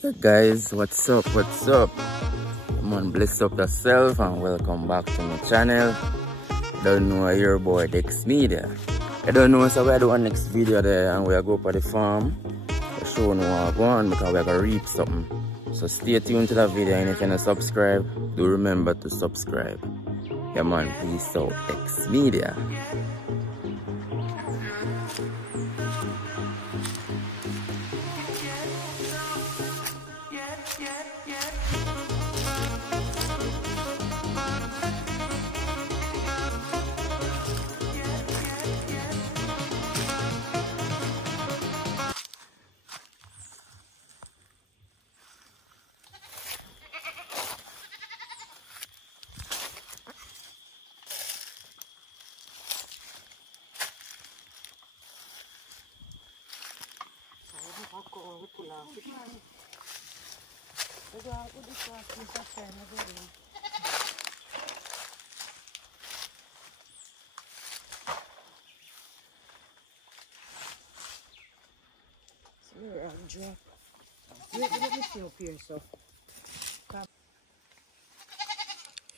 Hey guys, what's up? What's up? Come on, bless up yourself and welcome back to my channel. Don't know your boy Dex Media. I don't know, so we're doing next video there and we'll go to the farm to show you what we're going because we're gonna reap something. So stay tuned to that video, and if you're not subscribed, do remember to subscribe. Yeah man, peace out, Dex Media.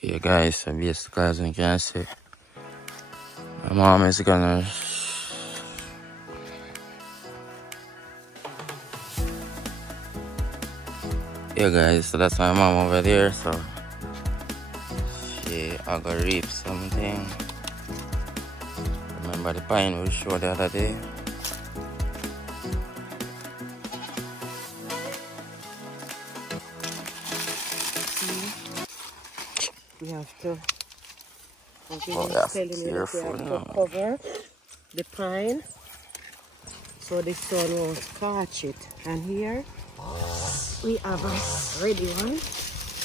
Yeah guys, so basically as you can see, my mom is gonna yeah guys, so that's my mom over there, so she I gonna reap something. Remember the pine we showed the other day? We have to, cover the pine so the sun won't catch it. And here we have a ready one,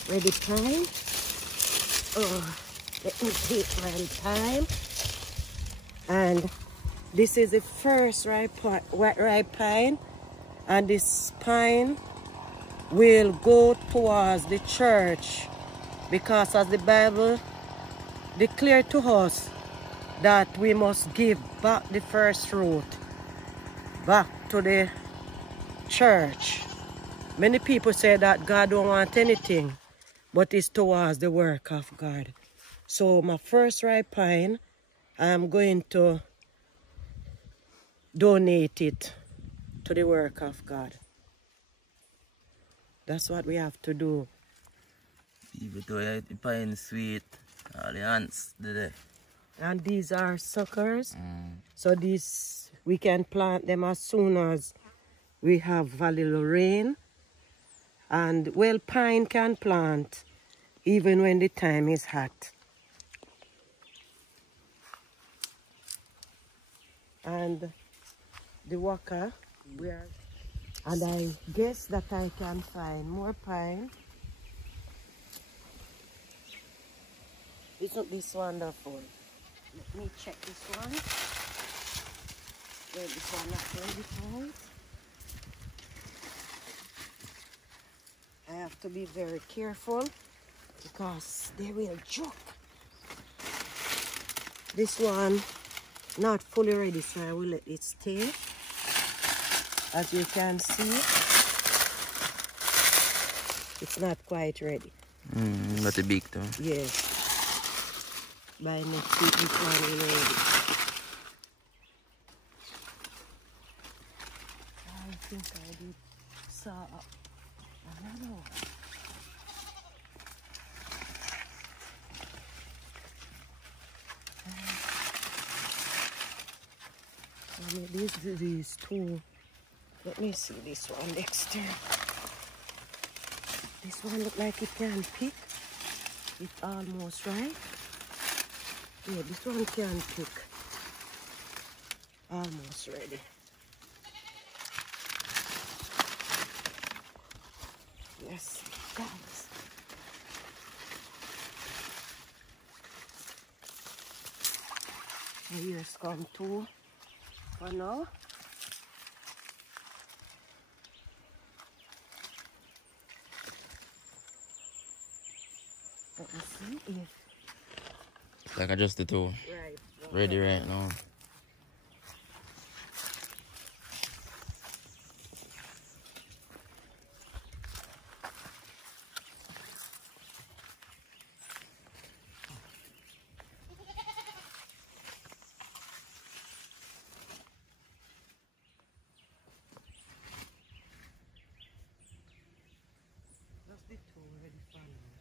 ready pine. Oh, let me take my time. And this is the first ripe pine, and this pine will go towards the church, because as the Bible declared to us that we must give back the first fruit back to the church. Many people say that God don't want anything, but it's towards the work of God. So my first ripe pine, I'm going to donate it to the work of God. That's what we have to do. Even though the pine sweet, all the ants there. And these are suckers. So these we can plant them as soon as we have a little rain. And well, pine can plant even when the time is hot. And the waka, and I guess that I can find more pine. Isn't this wonderful? Let me check this one. Well, this one not ready for it. I have to be very careful because they will choke. This one not fully ready, so I will let it stay. As you can see, it's not quite ready. But the big though. Yes. By next week, this one will ready. I think I did saw another one. Maybe these two. Let me see this one next time. This one look like it can pick. It's almost right. Yeah, this one can pick. Almost ready. Yes, guys. Here's come two for now. Let me see if Like I just the two. right. Ready right now. the fan.